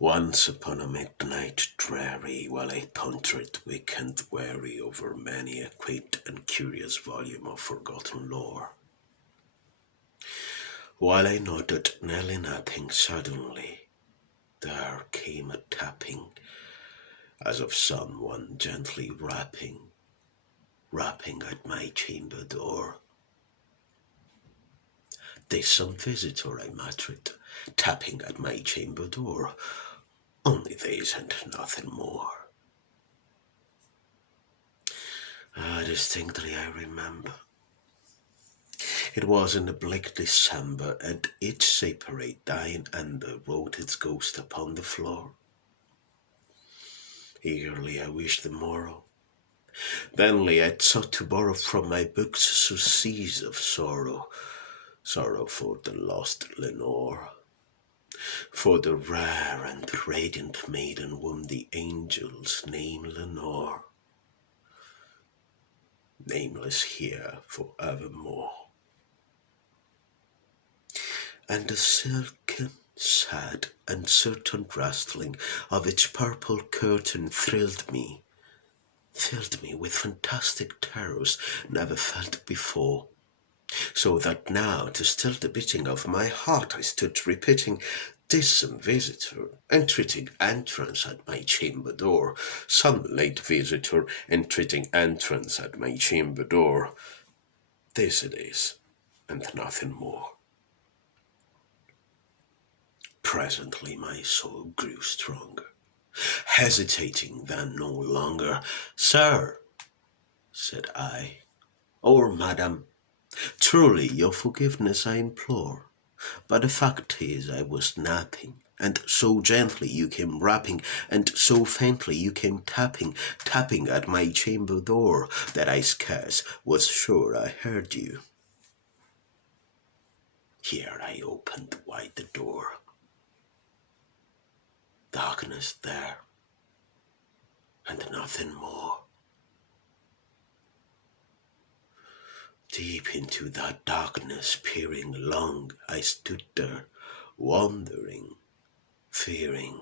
Once upon a midnight dreary, while I pondered weak and weary over many a quaint and curious volume of forgotten lore, while I nodded nearly napping, suddenly there came a tapping, as of someone gently rapping at my chamber door. "'Tis some visitor," I muttered, "tapping at my chamber door. Only this and nothing more." Distinctly I remember. It was in the bleak December, and each separate dying ember wrote its ghost upon the floor. Eagerly I wished the morrow. Vainly I sought to borrow from my books surcease of sorrow, sorrow for the lost Lenore, for the rare and radiant maiden whom the angels name Lenore, nameless here for evermore. And the silken, sad, uncertain rustling of its purple curtain filled me with fantastic terrors never felt before, so that now, to still the beating of my heart, I stood repeating, "'Tis some visitor, entreating entrance at my chamber door, some late visitor, entreating entrance at my chamber door. This it is, and nothing more." Presently my soul grew stronger, hesitating then no longer. "Sir," said I, "or madam, truly your forgiveness I implore, but the fact is I was napping, and so gently you came rapping, and so faintly you came tapping at my chamber door, that I scarce was sure I heard you." Here I opened wide the door. Darkness there, and nothing more. Deep into that darkness peering long, I stood there, wondering, fearing,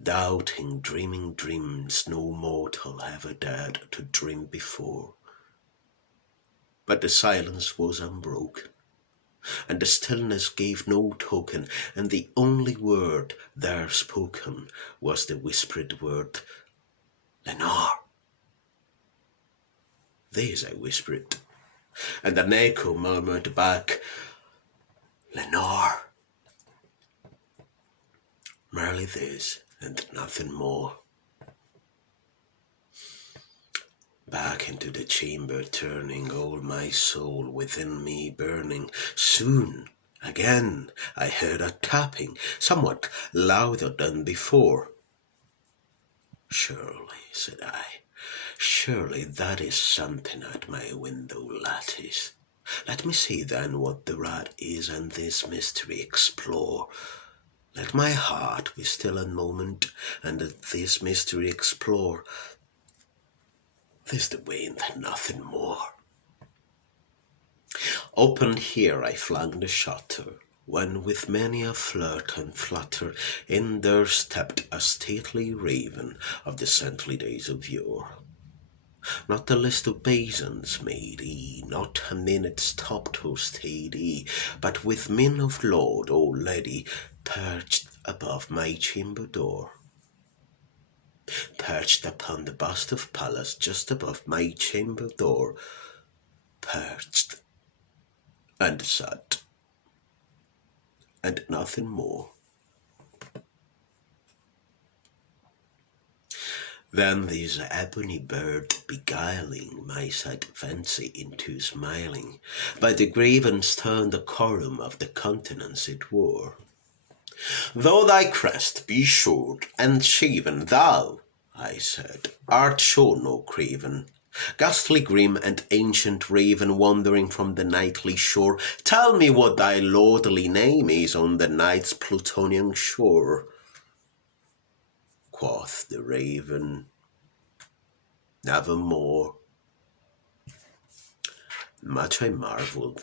doubting, dreaming dreams no mortal ever dared to dream before. But the silence was unbroken, and the stillness gave no token, and the only word there spoken was the whispered word, "Lenore." This I whispered, and an echo murmured back, "Lenore." Merely this, and nothing more. Back into the chamber turning, all my soul within me burning. Soon, again, I heard a tapping, somewhat louder than before. "Surely," said I, "surely that is something at my window lattice. Let me see then what the rat is, and this mystery explore. Let my heart be still a moment, and this mystery explore. This the way and nothing more." Opened here I flung the shutter, when with many a flirt and flutter in there stepped a stately raven of the saintly days of yore. Not a list obeisance made he, not a minute stopped or stayed he, but with mien of lord or lady perched above my chamber door. Perched upon the bust of Pallas just above my chamber door, perched and sat, and nothing more. Then this ebony bird, beguiling my sad fancy into smiling, by the grave and stern decorum of the countenance it wore. "Though thy crest be short and shaven, thou," I said, "art sure no craven. Ghastly grim and ancient raven, wandering from the nightly shore, tell me what thy lordly name is on the night's Plutonian shore." Quoth the raven, "Nevermore." Much I marvelled,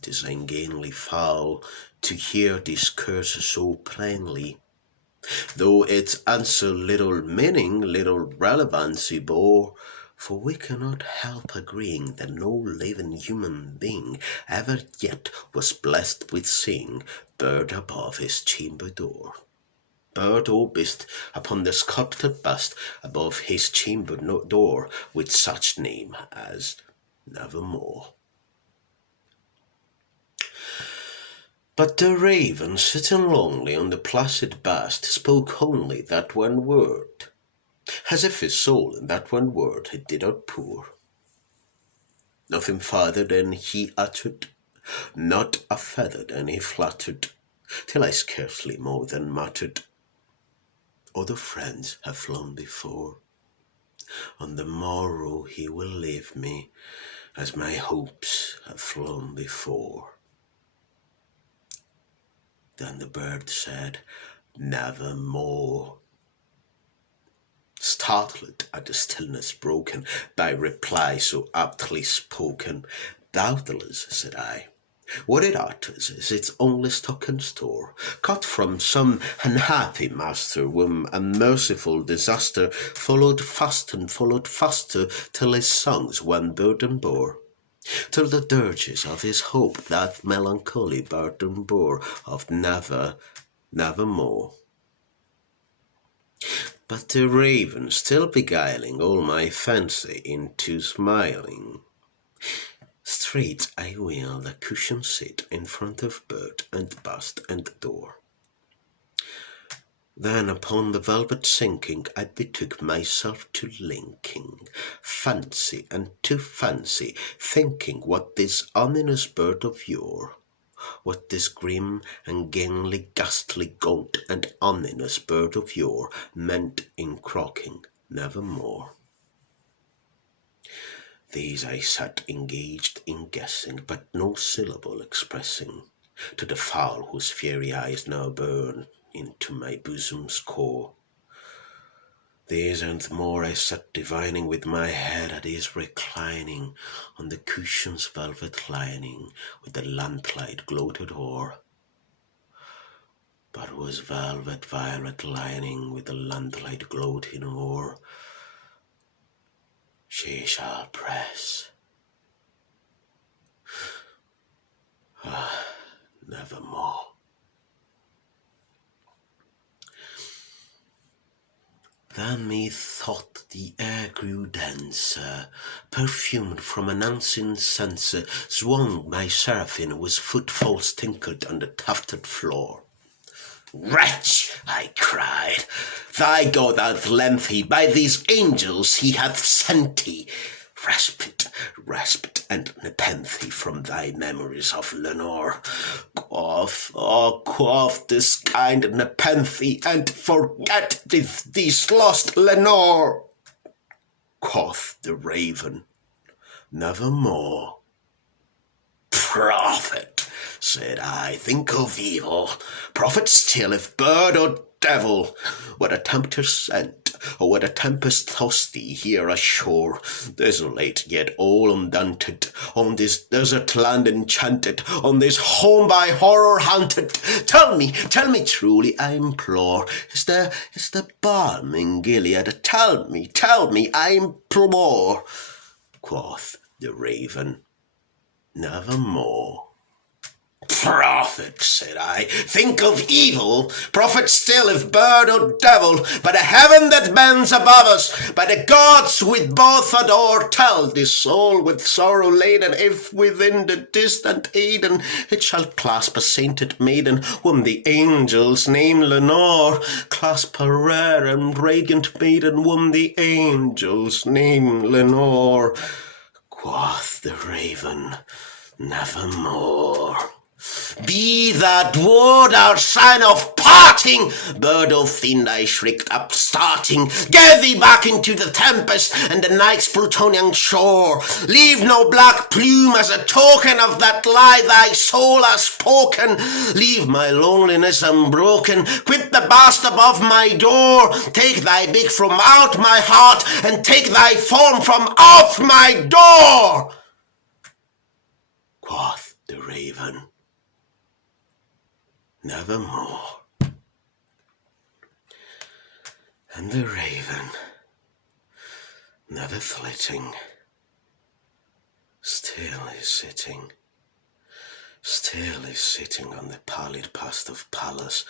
'tis ungainly fowl, to hear this curse so plainly. though its answer little meaning, little relevancy bore. For we cannot help agreeing that no living human being ever yet was blessed with seeing bird above his chamber door. Bird or beast upon the sculptured bust above his chamber door with such name as Nevermore. But the raven, sitting lonely on the placid bust, spoke only that one word, as if his soul in that one word he did not pour. Nothing farther than he uttered, not a feather than he fluttered, till I scarcely more than muttered, other friends have flown before. On the morrow he will leave me, as my hopes have flown before. Then the bird said, Nevermore. Startled at the stillness broken by reply so aptly spoken, doubtless, said I, what it utters is its only stock and store, cut from some unhappy master, whom a merciful disaster followed fast and followed faster, till his songs one burden bore, till the dirges of his hope that melancholy burden bore of nevermore. But the raven, still beguiling all my fancy into smiling, straight I will the cushion sit in front of bird and bust and door. Then upon the velvet sinking, I betook myself to linking fancy and to fancy, thinking what this ominous bird of yore, what this grim and gangly, ghastly, gaunt and ominous bird of yore meant in croaking nevermore. These I sat engaged in guessing, but no syllable expressing to the fowl whose fiery eyes now burn into my bosom's core. These and more I sat divining with my head at ease reclining on the cushion's velvet lining with the lamplight gloated o'er. But was velvet violet lining with the lamplight gloating o'er? She shall press. Nevermore. Then methought the air grew denser, perfumed from an unseen censer, swung my seraphim whose footfalls tinkled on the tufted floor. Wretch, I cried, thy God hath lent thee, by these angels he hath sent thee, respite, and nepenthe from thy memories of Lenore. Quaff this kind nepenthe, and forget this lost Lenore. Quoth the raven, nevermore. Prophet, said I, think of evil. Prophet still, if bird or devil, whether tempter sent, or whether tempest tossed thee here ashore, desolate yet all undaunted, on this desert land enchanted, on this home by horror haunted. Tell me truly, I implore, is there balm in Gilead? Tell me, I implore. Quoth the raven, nevermore. Prophet, said I, think of evil. Prophet still, if bird or devil, by the heaven that bends above us, by the gods we both adore, tell this soul with sorrow laden, if within the distant Eden it shall clasp a sainted maiden, whom the angels name Lenore, clasp a rare and radiant maiden, whom the angels name Lenore. Quoth the raven, nevermore. Be that word our sign of parting, bird of fiend, I shrieked up starting, get thee back into the tempest and the night's Plutonian shore. Leave no black plume as a token of that lie thy soul has spoken. Leave my loneliness unbroken, quit the bast above my door. Take thy beak from out my heart, and take thy form from off my door. Quoth the raven, nevermore. And the raven, never flitting, still is sitting on the pallid past of palace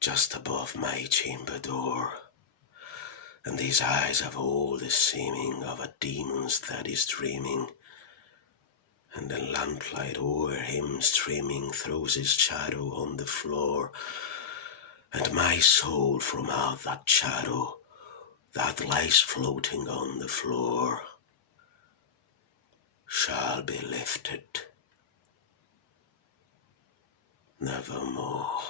just above my chamber door. And these eyes have all the seeming of a demon's that is dreaming, and the lamplight o'er him streaming throws his shadow on the floor, and my soul from out that shadow that lies floating on the floor shall be lifted nevermore.